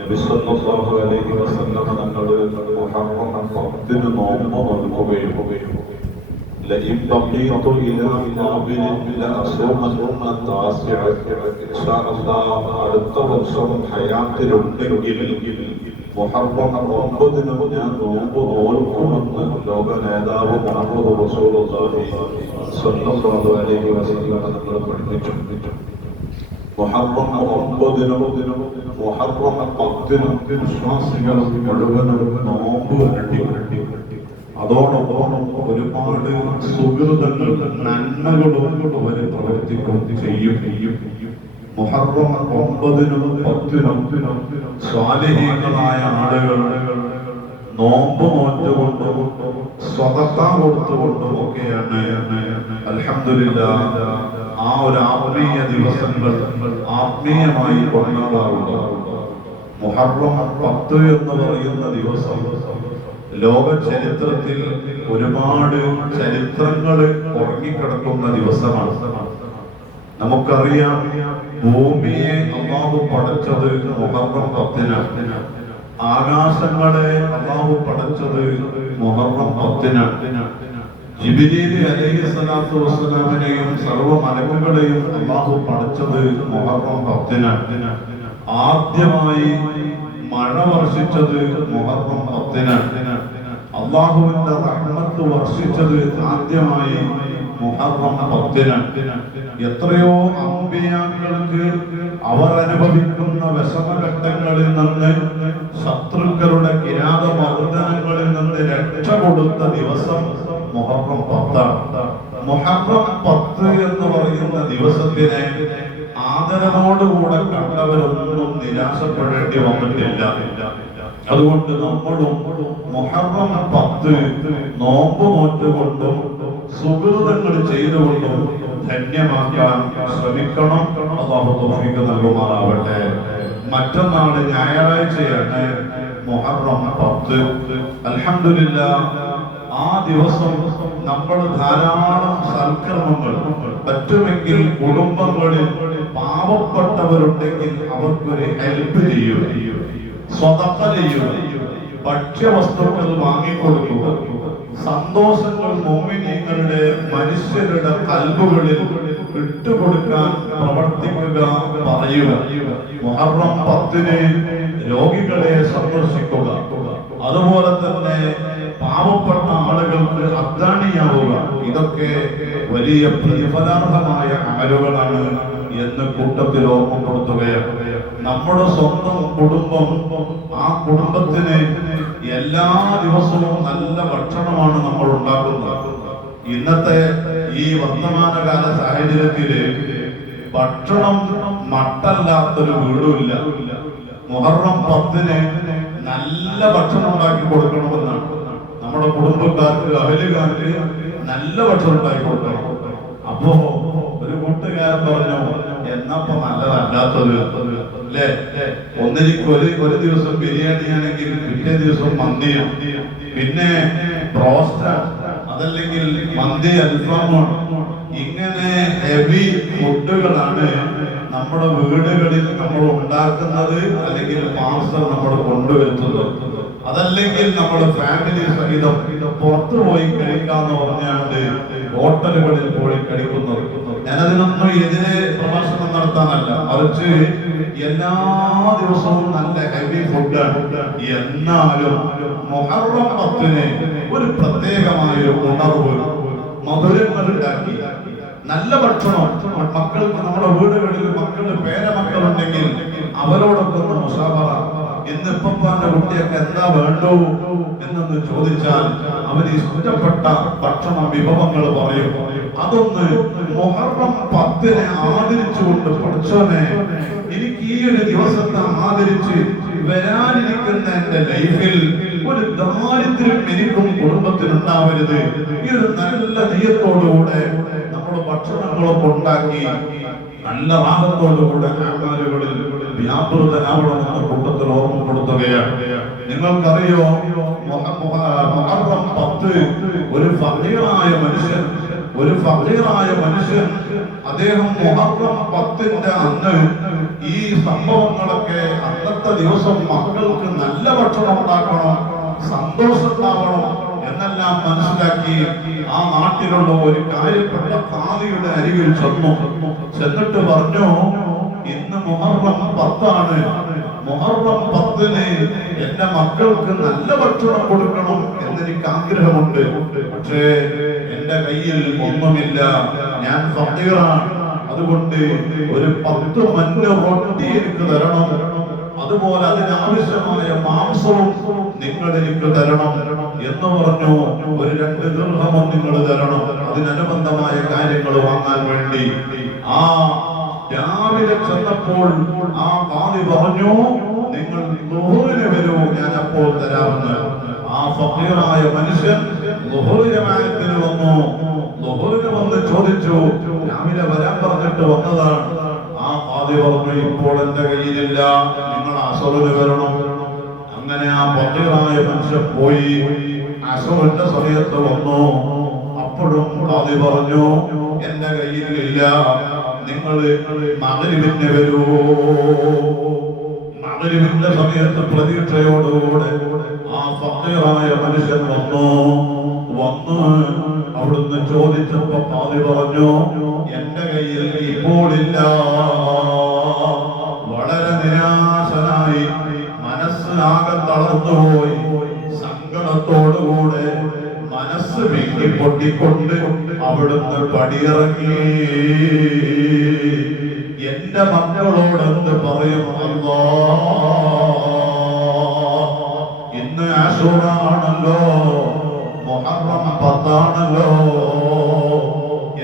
നബി സല്ലല്ലാഹു അലൈഹി വസല്ലം തങ്ങൾ മുഹറം 10 നോമ്പ് നോൽക്കുകയും لئن بقيت إلى قابل لأصومن التاسع إن شاء الله അടുത്ത വർഷം ഹയാത്തിലുണ്ടെങ്കിൽ മുഹറം 9 ഞാൻ നോമ്പ് നോൽക്കുമെന്ന് ലോക നേതാവ് മുഹമ്മദ് റസൂലുള്ളാഹി സ്വല്ലല്ലാഹു അലൈഹി വസല്ലം തങ്ങൾ പഠിപ്പിച്ചു. മുഹറം 9 മുഹറം 10 വിശ്വാസികൾ മുഴുവനും നോമ്പ് വരട്ടി. അതോടൊപ്പം ഒരുപാട് സുഹൃതങ്ങൾ നന്മകളും അവർ പ്രവർത്തിക്കും ചെയ്യും. മുഹറം 9 സ്വാലിഹീങ്ങളായ ആളുകൾ നോമ്പ് നോറ്റുകൊണ്ടും സ്വതത്ത കൊടുത്തുകൊണ്ടും ഒക്കെയാണ് അൽഹംദുലില്ലാഹ് ആ ഒരു ആത്മീയ ദിവസങ്ങൾ ആത്മീയമായി കൊണ്ടാടാറുണ്ട്. മുഹറം 10 എന്ന് പറയുന്ന ദിവസം ലോക ചരിത്രത്തിൽ ഒരുപാട് ചരിത്രങ്ങൾ ഉറങ്ങിക്കിടക്കുന്ന ദിവസമാണ്. നമുക്കറിയാം, ഭൂമിയെ അല്ലാഹു പടച്ചത് മുഹറം 10. ആകാശങ്ങളെ അല്ലാഹു പടച്ചത് മുഹറം 10. ജിബ്രീൽ അലൈഹിസ്സലാത്തു വസ്സലാമിനെയും സർവ്വ മലക്കുകളെയും അല്ലാഹു പടച്ചത് മുഹറം 10. ആദ്യമായി മഴ വർഷിച്ചത് മുഹറം 10. അല്ലാഹുവിന്റെ റഹ്മത്ത് വർഷിച്ചത് ആദ്യമായി മുഹറം 10. എത്രയോ അമ്പിയാക്കൾക്ക് അവർ അനുഭവിക്കുന്ന വിഷമഘട്ടങ്ങളിൽ നിന്ന്, ശത്രുക്കളുടെ കിരാതമർദ്ദനങ്ങളിൽ നിന്ന് രക്ഷ കൊടുത്ത ദിവസം മുഹറം 10. മുഹറം 10 എന്ന് പറയുന്ന ദിവസത്തിനെ ആദരവോടുകൂടെ കണ്ടവരൊന്നും നിരാശപ്പെടേണ്ടി വന്നിട്ടില്ല. അതുകൊണ്ട് നമ്മളും മുഹറം 10 നോമ്പ് നോറ്റുകൊണ്ടും സുഹൃതങ്ങൾ ചെയ്തുകൊണ്ടും ധന്യമാക്കാൻ ശ്രമിക്കണം. അല്ലാഹു തൗഫീഖ് നൽകുമാറാവട്ടെ. മറ്റന്നാള് ഞായറാഴ്ചയാണ് മുഹറം 10. അൽഹംദുലില്ലാഹ് ആ ദിവസം നമ്മൾ ധാരാളം സൽക്കർമ്മങ്ങൾ, പറ്റുമെങ്കിൽ കുടുംബങ്ങളിൽ പാവപ്പെട്ടവരുണ്ടെങ്കിൽ അവർക്കൊരു ഹെൽപ്പ് ചെയ്യുക, സ്വതക്ക ചെയ്യുക, ഭക്ഷ്യവസ്തുക്കൾ വാങ്ങിക്കൊടുക്കുക, സന്തോഷങ്ങൾ മോമിനീങ്ങളുടെ മനുഷ്യരുടെ കൽബുകളിൽ ഇട്ടുകൊടുക്കാൻ പ്രവർത്തിക്കുക, പറയുക. മുഹറം 10 രോഗികളെ സന്ദർശിക്കുക. അതുപോലെ തന്നെ പാവപ്പെട്ട ആളുകൾക്ക് അദ്ദാനിയാവുക. ഇതൊക്കെ വലിയ പ്രതിഫലാർഹമായ അമലുകളാണ് എന്ന് കൂട്ടത്തിൽ ഓർമ്മപ്പെടുത്തുകയാണ്. നമ്മുടെ സ്വന്തം കുടുംബം, ആ കുടുംബത്തിന് എല്ലാ ദിവസവും നല്ല ഭക്ഷണമാണ് നമ്മൾ ഉണ്ടാക്കുന്നത്. ഇന്നത്തെ ഈ വർത്തമാനകാല സാഹചര്യത്തില് ഭക്ഷണം മട്ടല്ലാത്തൊരു വീടുമില്ല. മുഹറം 10 നല്ല ഭക്ഷണം ഉണ്ടാക്കി കൊടുക്കണമെന്നാണ് നമ്മുടെ കുടുംബക്കാർക്ക്, അഹലുകാർക്ക് നല്ല ഭക്ഷണം ഉണ്ടാക്കി കൊടുക്കണം. അപ്പോ ഒരു കൂട്ടുകാരൻ പറഞ്ഞു, എന്നപ്പോ നല്ലതല്ലാത്തത് അല്ലേ? ഒരു ദിവസം ബിരിയാണി ആണെങ്കിൽ പിറ്റേ ദിവസം മന്തിയും, പിന്നെ ബ്രോസ്റ്റ്, അതല്ലെങ്കിൽ മന്തി അൽഫാമാണ്. ഇങ്ങനെ ഹെവി ഫുഡുകളാണ് നമ്മുടെ വീടുകളിൽ നമ്മൾ ഉണ്ടാക്കുന്നത്, അല്ലെങ്കിൽ പാർസൽ നമ്മൾ കൊണ്ടുവരുന്നത്. അതല്ലെങ്കിൽ നമ്മൾ ഫാമിലി സഹിതം പുറത്തു പോയി കഴിക്കാന്ന് പറഞ്ഞാണ്ട് ഹോട്ടലുകളിൽ പോയി കഴിക്കുന്നത്. ഞാനതിനൊന്നും എതിരെ പ്രഭാഷണം നടത്താനല്ല, മറിച്ച് എല്ലാ ദിവസവും നല്ല ഹെവി ഫുഡാണ്. എന്നാലും മുഹറം 10 ഒരു പ്രത്യേകമായ ഉണർവ്, മധുരങ്ങൾ ഉണ്ടാക്കി നല്ല ഭക്ഷണം മക്കൾക്ക്, നമ്മുടെ വീടുകളിൽ മക്കള് പേരമക്കളുണ്ടെങ്കിൽ അവരോടൊപ്പം മുസാഫറ, ഇന്ന് ഇപ്പപ്പാന്റെ കുട്ടിയൊക്കെ എന്താ വേണ്ടോ എന്നൊന്ന് ചോദിച്ചാൽ അവര് ഇഷ്ടപ്പെട്ട ഭക്ഷണ വിഭവങ്ങൾ പറയും. അതൊന്ന് മുഹറം 10 ആദരിച്ചുകൊണ്ട്, പഠിച്ചോനെ എനിക്ക് ഈ ഒരു ദിവസത്തെ ആദരിച്ച് വരാനിരിക്കുന്ന എന്റെ ലൈഫിൽ ഒരു ദാരിദ്ര്യം എനിക്കും കുടുംബത്തിനുണ്ടാവരുത്. ഈ ഒരു നല്ല നെയ്യത്തോടുകൂടെ നമ്മുടെ ഭക്ഷണങ്ങളൊക്കെ ഉണ്ടാക്കി നല്ല റാഹത്തോടുകൂടെ ആൾക്കാരുകളിൽ വ്യാപൃതനാവണമെന്ന കൂട്ടത്തിൽ ഓർമ്മപ്പെടുത്തുകയാണ്. നിങ്ങൾക്കറിയോ, മുഹറം 10 ഒരു ഫഖീറായ മനുഷ്യൻ അദ്ദേഹം മുഹറം 10ന്റെ അന്ന് ഈ സംഭവങ്ങളൊക്കെ അന്നത്തെ ദിവസം മക്കൾക്ക് നല്ല ഭക്ഷണം ഉണ്ടാക്കണം, സന്തോഷം ഉണ്ടാവണം എന്നെല്ലാം മനസ്സിലാക്കി ആ നാട്ടിലുള്ള ഒരു കാര്യപ്പെട്ട ഖാദിയുടെ അരികിൽ ചെന്നിട്ട് പറഞ്ഞു, ഇന്ന് മുഹറം 10 മുഹറം 10 എന്റെ മക്കൾക്ക് നല്ല ഭക്ഷണം കൊടുക്കണം എന്നെനിക്ക് ആഗ്രഹമുണ്ട്. പക്ഷേ എന്റെ കയ്യിൽ ഒന്നുമില്ല, ഞാൻ ഫഖീറാണ്. അതുകൊണ്ട് ഒരു 10 മഞ്ഞ റൊട്ടി എനിക്ക് തരണം. അതുപോലെ അതിനാവശ്യമായ മാംസവും നിങ്ങൾ എനിക്ക് തരണം എന്ന് പറഞ്ഞു. ഒരു 2 ദിർഹമും നിങ്ങൾ തരണം, അതിനനുബന്ധമായ കാര്യങ്ങൾ വാങ്ങാൻ വേണ്ടി. ആ രാവിലെ ചെന്നപ്പോൾ ആ ഖാദി പറഞ്ഞു, നിങ്ങൾ ളുഹറിന് വരൂ, ഞാൻ അപ്പോൾ തരാമെന്ന്. ആ ഫഖീറായ മനുഷ്യൻ ളുഹർ ജമാഅത്തിന് വന്നു. ളുഹറിന് വന്ന് ചോദിച്ചു, രാവിലെ വരാൻ പറഞ്ഞിട്ട് വന്നതാണ്. ആ ഖാദി പറഞ്ഞു, ഇപ്പോൾ എന്റെ കയ്യിലില്ല, നിങ്ങൾ അസറിന് വരണം. അങ്ങനെ ആ ഫഖീറായ മനുഷ്യൻ പോയി അസറിന്റെ സമയത്ത് വന്നു. അപ്പോഴും ഖാദി പറഞ്ഞു, എന്റെ കയ്യിലില്ല, നിങ്ങൾ മഗ്‌രിബിന് വരൂ. മഗ്‌രിബിന്റെ സമയത്ത് പ്രതീക്ഷയോടുകൂടെ ആ ഫഖീറായ മനുഷ്യൻ വന്നു. അവിടുന്ന് ചോദിച്ചപ്പോ ഖാദി പറഞ്ഞു, എന്റെ കയ്യിൽ ഇപ്പോഴില്ല. വളരെ നിരാശനായി, മനസ്സാകെ തളർന്നുപോയി, സങ്കടത്തോടുകൂടെ മനസ്സ് വീങ്ങി പൊട്ടിക്കൊണ്ട് അവിടുന്ന് പടിയിറങ്ങി. എന്റെ മക്കളോട് എന്ത് പറയും അല്ലാഹ്? ഇന്ന് ആശൂറ ആണല്ലോ, മുഹറം 10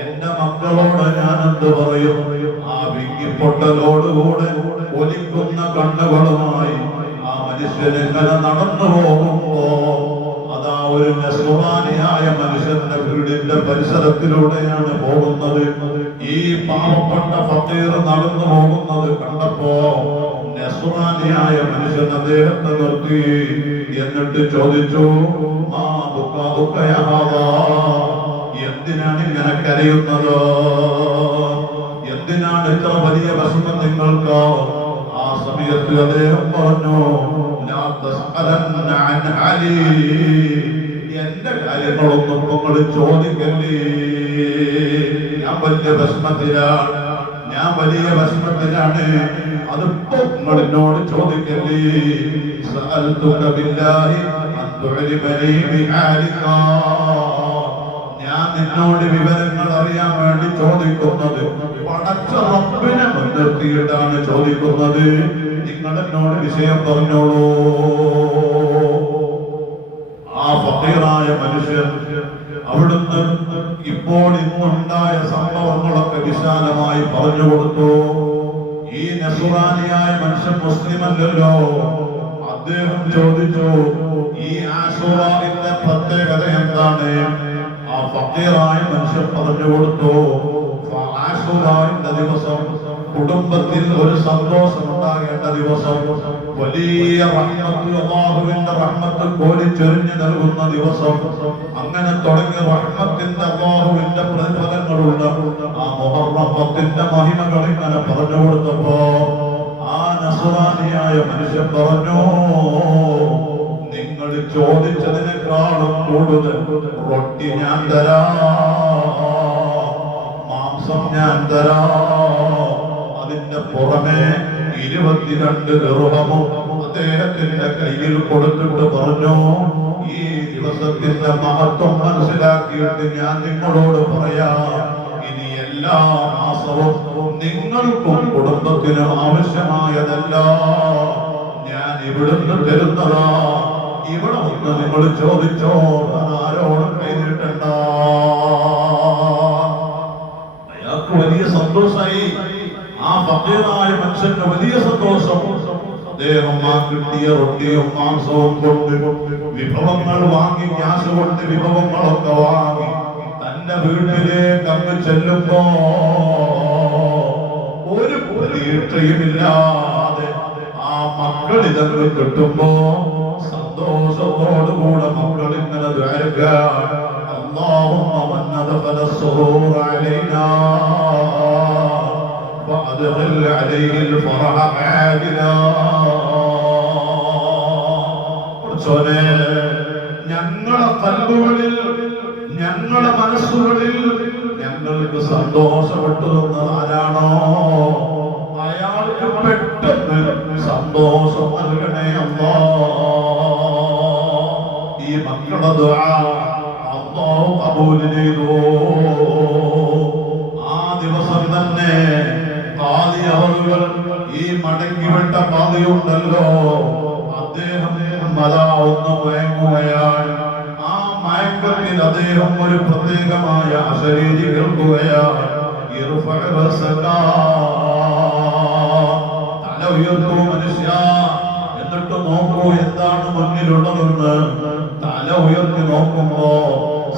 എന്റെ മക്കളോട് ഞാൻ എന്ത് പറയും? ആ വിങ്ങിപ്പൊട്ടലോടുകൂടെ ഒലിക്കുന്ന കണ്ണുകളുമായി ആ മനുഷ്യൻ എങ്ങനെ നടന്നു പോകുമ്പോ അതാ ഒരു നസ്റാനിയായ മനുഷ്യന്റെ വീടിന്റെ പരിസരത്തിലൂടെയാണ് പോകുന്നത്. ഈ പാവപ്പെട്ട ഫഖീർ നടന്നു പോകുന്നത് കണ്ടപ്പോ നസ്റാനിയായ മനുഷ്യൻ അദ്ദേഹത്തെ നിർത്തി. എന്നിട്ട് ചോദിച്ചു, എന്തിനാണ് ഇങ്ങനെ കരയുന്നത്? എന്തിനാണ് ഇത്ര വലിയ വിഷമം നിങ്ങൾക്ക്? ആ സമയത്ത് അദ്ദേഹം പറഞ്ഞു, എന്റെ കാര്യങ്ങളൊന്നും നിങ്ങൾ ചോദിക്കല്ലേ, ഞാൻ വലിയ വിഷമത്തിലാണ്, അതിപ്പോ നിങ്ങൾ എന്നോട് ചോദിക്കല്ലേ. ഞാൻ നിന്നോട് വിവരങ്ങൾ അറിയാൻ വേണ്ടി ചോദിക്കുന്നത്, പടച്ച റബ്ബിനെ മുൻനിർത്തിയിട്ടാണ് ചോദിക്കുന്നത്. നിങ്ങൾ എന്നോട് വിഷയം പറഞ്ഞോളൂ. ആ ഫഖീറായ മനുഷ്യൻ അവിടുന്ന് ഇപ്പോൾ ഇന്നുണ്ടായ സംഭവങ്ങളൊക്കെ വിശാലമായി പറഞ്ഞു കൊടുത്തു. ഈ നസ്റാനിയായ മനുഷ്യൻ മുസ്ലിം അല്ലല്ലോ. അദ്ദേഹം ചോദിച്ചു, ഈ ആശൂറാവിന്റെ പ്രത്യേകത എന്താണ്? ആ ഫഖീറായ മനുഷ്യൻ പറഞ്ഞു കൊടുത്തു, ആശൂറാവിന്റെ ദിവസം കുടുംബത്തിൽ ഒരു സന്തോഷം ഉണ്ടാകേണ്ട ദിവസം, വലിയ റഹ്മത്ത്, അല്ലാഹുവിന്റെ റഹ്മത്ത് കോരിച്ചൊരിഞ്ഞു നൽകുന്ന ദിവസം. അങ്ങനെ തുടങ്ങിയ റഹ്മത്തിന്റെ, അല്ലാഹുവിന്റെ പ്രതിഫലങ്ങളുള്ള ആ മുഹറം 10 മഹിമകൾ ഇങ്ങനെ പറഞ്ഞു കൊടുത്തപ്പോ ആ നസ്റാനിയായ മനുഷ്യൻ പറഞ്ഞു, നിങ്ങൾ ചോദിച്ചതിനേക്കാളും കൂടുതൽ റൊട്ടി ഞാൻ തരാം, മാംസം ഞാൻ തരാം. അതിന്റെ പുറമെ 22 ദിർഹമും അദ്ദേഹത്തിന്റെ കയ്യിൽ കൊടുത്തിട്ട് പറഞ്ഞു, ഈ ദിവസത്തിന്റെ മഹത്വം മനസ്സിലാക്കിയിട്ട് ഞാൻ നിങ്ങളോട് പറയാം, ഇനി എല്ലാ മാസവും നിങ്ങൾക്കും കുടുംബത്തിനും ആവശ്യമായതെല്ലാം ഞാൻ ഇവിടുന്ന് തരുന്നതാ. ഇവിടെ ഒന്ന് നിങ്ങൾ ചോദിച്ചോ, ആരോടും കൈനീട്ടണ്ട. അയാൾക്ക് വലിയ സന്തോഷമായി. ആ ഫഖീറായ മനുഷ്യന് വലിയ സന്തോഷം. അദ്ദേഹം ആ കിട്ടിയ റൊട്ടിയും മാംസവും കൊണ്ട് വിഭവങ്ങൾ വാങ്ങി, ക്യാഷ് കൊണ്ട് വിഭവങ്ങളൊക്കെ വാങ്ങി തന്റെ വീട്ടിലേക്ക് അങ്ങ് ചെല്ലുമ്പോ ഒരു പ്രതീക്ഷയുമില്ലാതെ ആ മക്കൾ ഇതങ്ങ് കിട്ടുമ്പോ സന്തോഷത്തോടുകൂടെ മക്കൾ ഇങ്ങനെ ദ്വാരക്കാൻ, അല്ലാഹുമ്മ മൻ അദ്ഖല അസ്സുറൂറ അലൈനാ وأدخل عليه الفرح عاجلا ഞങ്ങളുടെ കൽബുകളിൽ ഞങ്ങളുടെ മനസ്സുകളിൽ ഞങ്ങൾക്ക് സന്തോഷപ്പെട്ടതെന്ന് ആരാണോ അയാൾക്ക് പെട്ടെന്ന് സന്തോഷം നൽകണേ അല്ലാഹ്. ഈ മക്കളുടെ ദുആ അല്ലാഹു ഖബൂൽ ചെയ്തു. ആ ദിവസം തന്നെ ഖാദി അവറുകൾ ഈ മടങ്ങിവിട്ട ഖാദിയുണ്ടല്ലോ അദ്ദേഹം മതാ ഒന്ന് മയങ്ങുകയാണ്. ആ മയക്കത്തിൽ അദ്ദേഹം ഒരു പ്രത്യേകമായ അശരീരി കേൾക്കുകയാണ്. തല ഉയർത്തൂ മനുഷ്യ, എന്നിട്ട് നോക്കൂ എന്താണ് മുന്നിലുള്ളതെന്ന്. തല ഉയർത്തി നോക്കുമ്പോ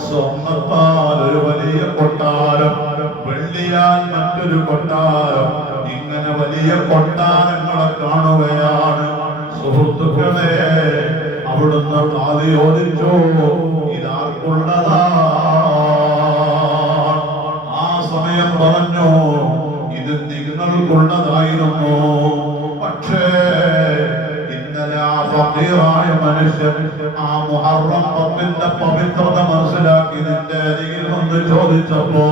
സ്വർണ്ണത്താൽ ഒരു വലിയ കൊട്ടാരം, വെള്ളിയാൽ മറ്റൊരു കൊട്ടാരം, ഇങ്ങനെ വലിയ കൊട്ടാരങ്ങളെ കാണുകയാണ്. സുഹൃത്തുക്കളെ, അവിടുന്ന് ഖാദി ചോദിച്ചു ഇതാർക്കുള്ളതാ? ആ സമയം പറഞ്ഞു ഇത് നിങ്ങൾക്കുള്ളതായിരുന്നു. പക്ഷേ ഇന്നലെ ആ ഫഖീറായ മനുഷ്യൻ ആ മുഹറം 10ന്റെ പവിത്രത മനസ്സിലാക്കി നിന്റെ അരികിൽ വന്ന് ചോദിച്ചപ്പോ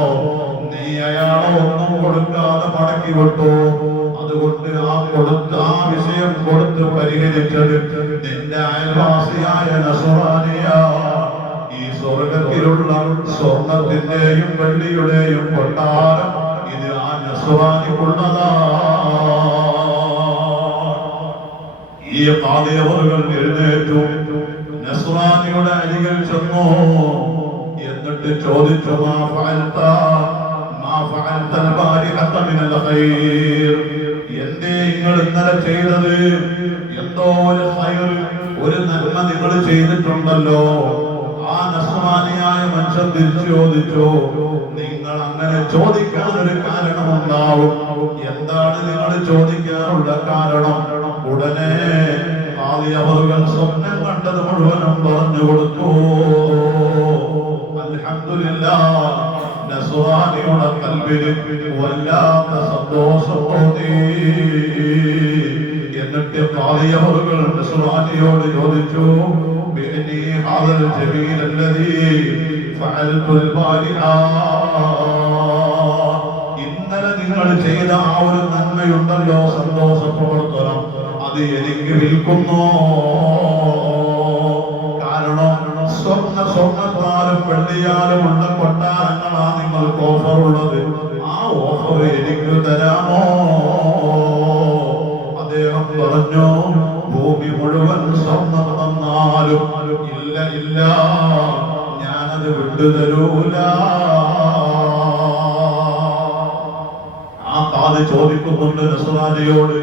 നീ അയാളെ ഒന്നും കൊടുക്കാതെ മടക്കി വിട്ടു. അതുകൊണ്ട് ആ വിഷയം കൊടുത്ത് പരിഹരിച്ചത് നിന്റെ അയൽവാസിയായ നസ്രാനിയ. ഈ സ്വർഗത്തിലുള്ള സ്വർണത്തിന്റെയും വെള്ളിയുടെയും കൊട്ടാരം ഇത് ആ നസ്രാനിക്കുള്ളതാ. ഈ ഖാദി അവറുകൾ എഴുന്നേറ്റു, നസ്രാനിയുടെ അരികിൽ ചെന്നു. എന്നിട്ട് ചോദിച്ചു മാ ഫഅൽത البارحة من الخير, എന്തേ നിങ്ങൾ ഇന്നലെ ചെയ്തത്? എന്തോ ഒരു ഖൈർ, ഒരു നന്മ നിങ്ങൾ ചെയ്തിട്ടുണ്ടല്ലോ. ആ നസ്രാനിയായ മനുഷ്യൻ തിരിച്ചു ചോദിച്ചു, നിങ്ങൾ അങ്ങനെ ചോദിക്കാൻ ഒരു കാരണമുണ്ടാവും. എന്താണ് നിങ്ങൾ ചോദിക്കാനുള്ള കാരണം? ഉടനെ ഖാദി അവറുകൾ സ്വപ്നം കണ്ടത് മുഴുവനും പറഞ്ഞു കൊടുത്തു. അൽഹംദുലില്ലാഹ്, നസ്രാനിയുടെ കൽബിൽ വല്ലാത്ത സന്തോഷം തോന്നി. എന്നിട്ട് ഖാദി അവറുകൾ നസ്രാനിയോട് ചോദിച്ചു, ബിഅനി ഹാദൽ ജമീൽ അല്ലദീ ഫഅൽതുൽ ബാരിഅ, ഇന്നലെ നിങ്ങൾ ചെയ്ത ആ ഒരു നന്മയുണ്ടല്ലോ, സന്തോഷ പ്രവർത്തനം, അത് എനിക്ക് വിൽക്കുന്നു. കാരണം സ്വർണ്ണത്താലും വെള്ളിയാലും ഉള്ള കൊട്ടാരങ്ങളാ നിങ്ങൾക്ക് ഓഫർ ഉള്ളത്. ആ ഓഫർ എനിക്ക് തരാമോ? അദ്ദേഹം പറഞ്ഞു, ഭൂമി മുഴുവൻ സ്വർണ്ണം തന്നാലും ഇല്ല ഇല്ല, ഞാനത് വിട്ടുതരൂല. ആ ഖാദി ചോദിക്കുന്നുണ്ട് നസ്രാനിയോട്,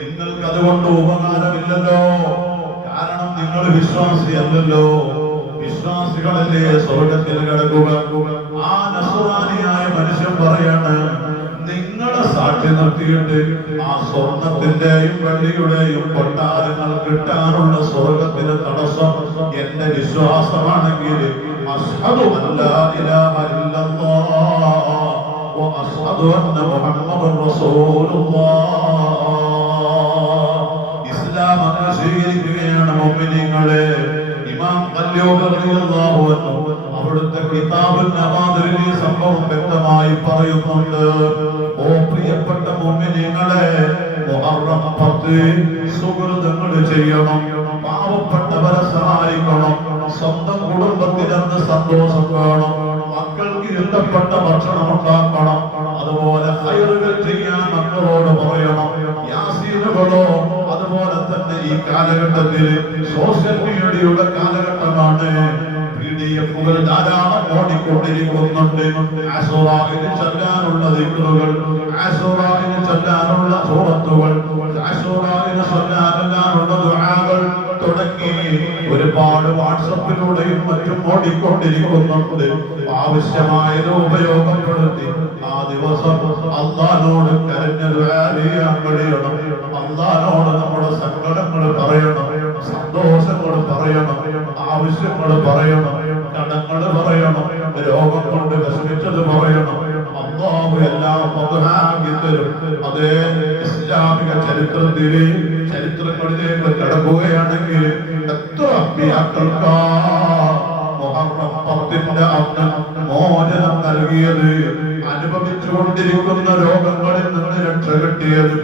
നിങ്ങൾക്ക് അതുകൊണ്ട് ഉപകാരമില്ലല്ലോ, കാരണം നിങ്ങൾ വിശ്വാസിയല്ലല്ലോ. വിശ്വാസികളല്ലേ സ്വർഗത്തിൽ കിടക്കുക. ആ നസ്രാനിയായ മനുഷ്യൻ പറയാണ്, നിങ്ങളെ സാക്ഷി നിർത്തിയിട്ട് ആ സ്വർണത്തിന്റെയും വെള്ളിയുടെയും കൊട്ടാരങ്ങൾ കിട്ടാനുള്ള സ്വർഗത്തിന് തടസ്സം എന്റെ വിശ്വാസമാണെങ്കിൽ അശ്ഹദു അല്ലാ ഇലാഹ ഇല്ലല്ലാഹ് വ അശ്ഹദു അന്ന മുഹമ്മദൻ റസൂലുള്ളാഹ്. ഇസ്ലാം സ്വീകരിക്കുകയാണ് മുഅ്മിനീങ്ങളെ. ഇമാം ഖല്ലൂബി റളിയല്ലാഹു അൻഹു അവിടുത്തെ കിതാബുൻ നവാദിറിൽ ഈ സംഭവം വ്യക്തമായി പറയുന്നുണ്ട്. ഓ പ്രിയപ്പെട്ട മുഅ്മിനീങ്ങളെ, മുഹറം 10 സുഹൃതങ്ങൾ ചെയ്യണം, പാവപ്പെട്ടവരെ സഹായിക്കണം, സ്വന്തം കുടുംബത്തിനന്ന് സന്തോഷം വേണം, മക്കൾക്ക് ഇഷ്ടപ്പെട്ട ഭക്ഷണം ഉണ്ടാക്കണം, അതുപോലെ ഖൈറുകൾ ചെയ്യാൻ മക്കളോട് പറയണം. യാസീനുകളോ അതുപോലെ തന്നെ ഈ കാലഘട്ടത്തിൽ സോഷ്യൽ മീഡിയയുടെ കാലഘട്ടമാണ്. PDF-കൾ ധാരാളം ഓടിക്കൊണ്ടിരിക്കുന്നുണ്ട്. അശൂറാഇന് ചൊല്ലാനുള്ള ദിക്റുകൾ, അശൂറാഇന് ചൊല്ലാനുള്ള സൂറത്തുകൾ, അശൂറാഇന് ചൊല്ലാനുള്ള ദുആകൾ തുടങ്ങി ഒരുപാട് വാട്സപ്പിലൂടെയും മറ്റും ഓടിക്കൊണ്ടിരിക്കുന്നുണ്ട്. ആവശ്യമായത് ഉപയോഗപ്പെടുത്തി ആ ദിവസം അല്ലാഹുവോട് കരഞ്ഞ ദുആ ചെയ്യാൻ കഴിയണം. അല്ലാഹുവോട് നമ്മുടെ സങ്കടങ്ങൾ പറയണം, സന്തോഷങ്ങൾ പറയണം, ആവശ്യങ്ങൾ പറയണം, കടങ്ങൾ പറയണം, രോഗം കൊണ്ട് വിഷമിച്ചത് പറയണം. അല്ലാഹു എല്ലാം ഭാഗ്യം ഓരോരുത്തരും അതേ ഇസ്ലാമിക ചരിത്രങ്ങളിലേക്ക് കടക്കുകയാണെങ്കിൽ എത്ര അമ്പിയാക്കൾക്കാ മുഹറം 10-ന്റെ അന്ന് മോചനം നൽകിയത്, അനുഭവിച്ചുകൊണ്ടിരിക്കുന്ന രോഗങ്ങളിൽ നിന്ന് രക്ഷ കിട്ടിയത്,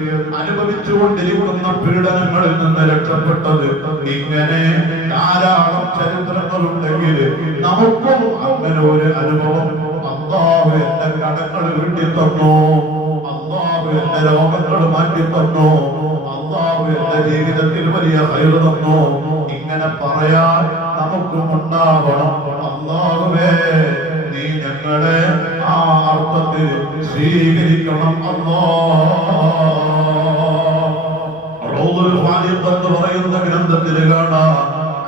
അനുഭവിച്ചുകൊണ്ടിരിക്കുന്ന പീഡനങ്ങളിൽ നിന്ന് രക്ഷപ്പെട്ടത്. ഇങ്ങനെ ധാരാളം ചരിത്രങ്ങളുണ്ടെങ്കിൽ നമുക്കും അങ്ങനെ ഒരു അനുഭവം. അല്ലാഹു എന്റെ കടങ്ങൾ വീട്ടി തന്നു, അല്ലാഹു എന്റെ രോഗങ്ങൾ മാറ്റി തന്നു, അല്ലാഹു എന്റെ ജീവിതത്തിൽ വലിയ ഹൈറ് തന്നു, ഇങ്ങനെ പറയാൻ നമുക്കും ഉണ്ടാവണം. അല്ലാഹുവേ നീ ഞങ്ങളെ ആ അർത്ഥത്തിൽ സ്വീകരിക്കണം. റൗദുൽ ഫാലിഖ് എന്ന് പറയുന്ന ഗ്രന്ഥത്തിൽ കാണാം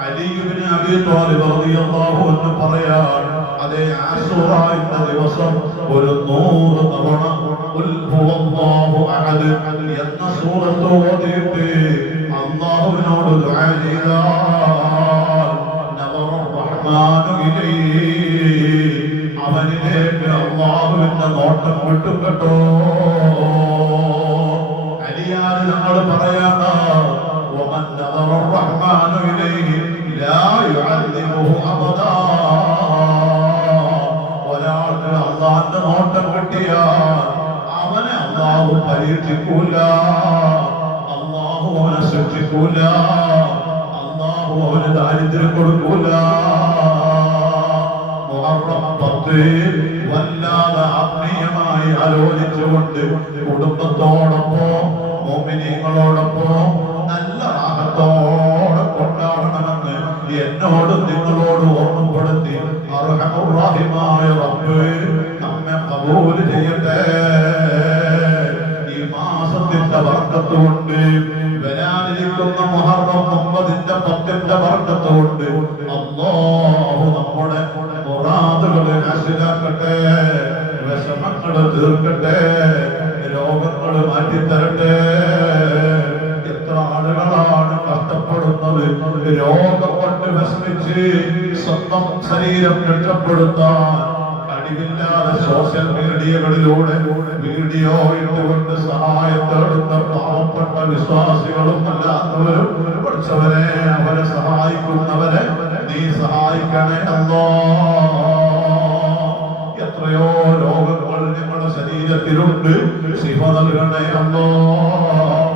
അലി ഇബ്നു അബീ ത്വാലിബ് റളിയല്ലാഹു അൻഹു പറയാൻ, അതേ ആശൂറായുടെ ദിവസം ഒരു 100 തവണ ഖുൽ ഹുവല്ലാഹു അഹദ് എന്ന സൂറത്ത് ഓതിയിട്ട് അല്ലാഹുവിനോട് ദുആ ചെയ്താൽ നദറ റഹ്മാനു ഇലൈഹി, അവനിലേക്ക് അല്ലാഹുവിന്റെ നോട്ടം കിട്ടും കേട്ടോ. അലിയാൻ നമ്മൾ പറയാനാ വമൻ നദറ റഹ്മാനു ഇലൈഹി ലാ യുഅദ്ദിബുഹു അബദാ. ഒരാൾക്ക് അല്ലാഹുവിന്റെ നോട്ടം കിട്ടിയാൽ അവനെ അല്ലാഹു പരീക്ഷിക്കൂല, അല്ലാഹു അവനെ ശിക്ഷിക്കൂല, അല്ലാഹു അവന് ദാരിദ്ര്യം കൊടുക്കൂല. മുഹറം 10 വല്ലാതെ ആത്മീയമായി ആലോചിച്ചുകൊണ്ട് കുടുംബത്തോടൊപ്പം മുഅ്മിനീങ്ങളോടൊപ്പം നല്ല റാഹത്തോടെ കൊണ്ടാടണമെന്ന് എന്നോടും നിങ്ങളോട് ഓർമ്മപ്പെടുത്തി അർഹമുർ റഹീമായ റബ്ബ് നമ്മെ ഖബൂൽ ചെയ്യട്ടെ. ഈ മാസത്തിന്റെ ബർക്കത്ത് കൊണ്ട്, വരാനിരിക്കുന്ന മുഹറം 9-ന്റെ 10-ന്റെ ബർക്കത്ത് കൊണ്ട് അല്ലാഹു നമ്മുടെ മുറാദുകളെ ഹാസിലാക്കട്ടെ, വിഷമങ്ങളെ തീർക്കട്ടെ, രോഗങ്ങളെ മാറ്റിത്തരട്ടെ. എത്ര ആളുകളാണ് കഷ്ടപ്പെടുന്നത് രോഗം കൊണ്ട് വിഷമിച്ച് സ്വന്തം ശരീരം രക്ഷപ്പെടുത്താൻ കഴിവില്ലാതെ സോഷ്യൽ മീഡിയകളിലൂടെ വീഡിയോ ഇട്ടുകൊണ്ട് സഹായം തേടുന്ന പാവപ്പെട്ട വിശ്വാസികളും അല്ലാത്തവരും പഠിച്ചവരെ, അവരെ സഹായിക്കുന്നവരെ നീ സഹായിക്കണേ അല്ലാഹ്. എത്രയോ രോഗങ്ങൾ ഞങ്ങളുടെ ശരീരത്തിലുണ്ട്, ശിഫ നൽകണേ അല്ലാഹ്.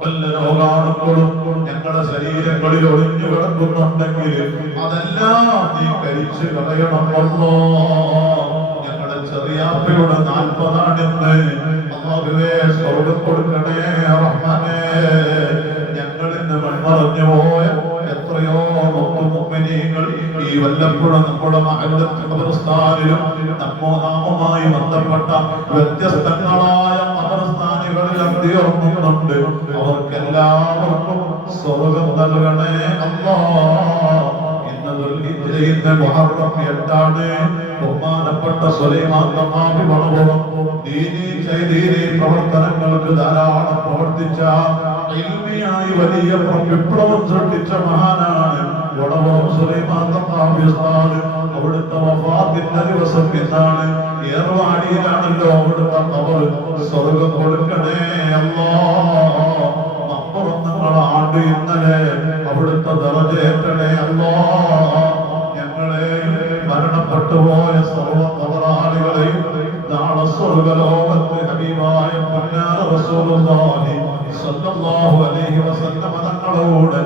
വല്ല രോഗാണുക്കളും ഞങ്ങളുടെ ശരീരങ്ങളിൽ ഒളിഞ്ഞു കിടക്കുന്നുണ്ടെങ്കിൽ അതെല്ലാം നീ കഴിച്ചു കളയണം അല്ലാഹ്. ഞങ്ങളുടെ ചെറിയാപ്പയുടെ 40 ആണെന്ന് അല്ലാഹുവേ സ്വർഗ്ഗം കൊടുക്കണേ റഹ്മാനേ. ഞങ്ങളിന്ന് മൺമറഞ്ഞു പോയ എത്രയോ മുഅ്മിനീങ്ങൾ ഈ വല്ലപ്പുഴ നമ്മുടെ ഖബർസ്ഥാനിലും നാമവുമായി ബന്ധപ്പെട്ട വ്യത്യസ്തങ്ങളായ ഖബർസ്ഥാനുകളിൽ അന്തിയുറങ്ങുന്നുണ്ട്. അവർക്കെല്ലാവർക്കും സ്വർഗ്ഗം നൽകണേ അല്ലാഹ്. ഇന്ന് മുഹറം 8 ബഹുമാനപ്പെട്ട സുലൈമാൻ തമാമി വളവളം ദീനീ പ്രവർത്തനങ്ങൾക്ക് ധാരാളം പ്രവർത്തിച്ച ഇൽമിയായി വലിയ വിപ്ലവം സൃഷ്ടിച്ച മഹാനാണ് വളവളം സുലൈമാൻ തമാമി ഉസ്താദ്. അവിടുത്തെ വഫാത്തിന്റെ ദിവസം എന്നാണ്, ഏർവാടിയിലാണല്ലോ അവിടുത്തെ ഖബർ. സ്വർഗ്ഗം കൊടുക്കണേ അല്ലാഹ്. മമ്പുറന്നങ്ങളെ ആണ്ട് ഇന്നലെ അവിടുത്തെ ദറജയേറ്റണേ അല്ലാഹ്. ഞങ്ങളെ മരണപ്പെട്ടു പോയ സർവ്വ ഖബറാളികളെയും നാളെ സ്വർഗ്ഗലോകത്ത് ഹബീബായ പൊന്നാര റസൂലുള്ളാഹി സ്വല്ലല്ലാഹു അലൈഹി വസല്ലം തങ്ങളോട്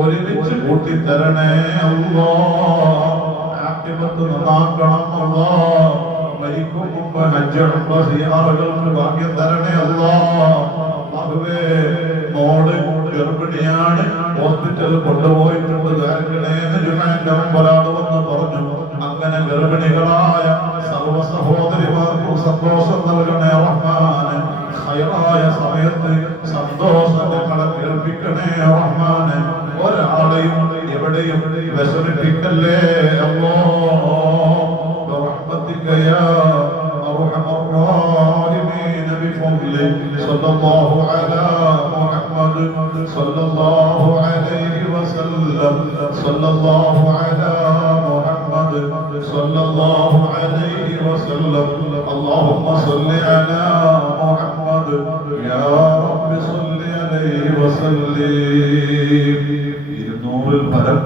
ഒരുമിച്ച് കൂട്ടിത്തരണേ അല്ലാഹ്. ആഖിബത്ത് നന്നാക്കണം അല്ലാഹ്. മരിക്കും മുമ്പ് ഹജ്ജ് ഉംറ സിയാറകൾക്ക് ഭാഗ്യം തരണേ അല്ലാഹ്. അല്ലാഹുവേ മോള് ഗർഭിണിയാണ്, ഹോസ്പിറ്റലിൽ കൊണ്ടുപോയിട്ടുണ്ട്, ഒരാൾ വന്ന് പറഞ്ഞു. അങ്ങനെ ഗർഭിണികളായ സർവ്വ സഹോദരിമാർക്കും സന്തോഷം നൽകണേ റഹ്മാനെ. ഹൈറായ സമയത്ത് സന്തോഷം ഞങ്ങളെ കേൾപ്പിക്കണേ റഹ്മാനെ. ഒരാളെയും എവിടെയും വിഷമിപ്പിക്കല്ലേ അല്ലാഹ്. برحمتك يا أرحم الراحمين بفضلك صلى الله على محمد صلى الله عليه وسلم صلى الله على محمد صلى الله عليه وسلم. اللهم صل على محمد 200 ഫലം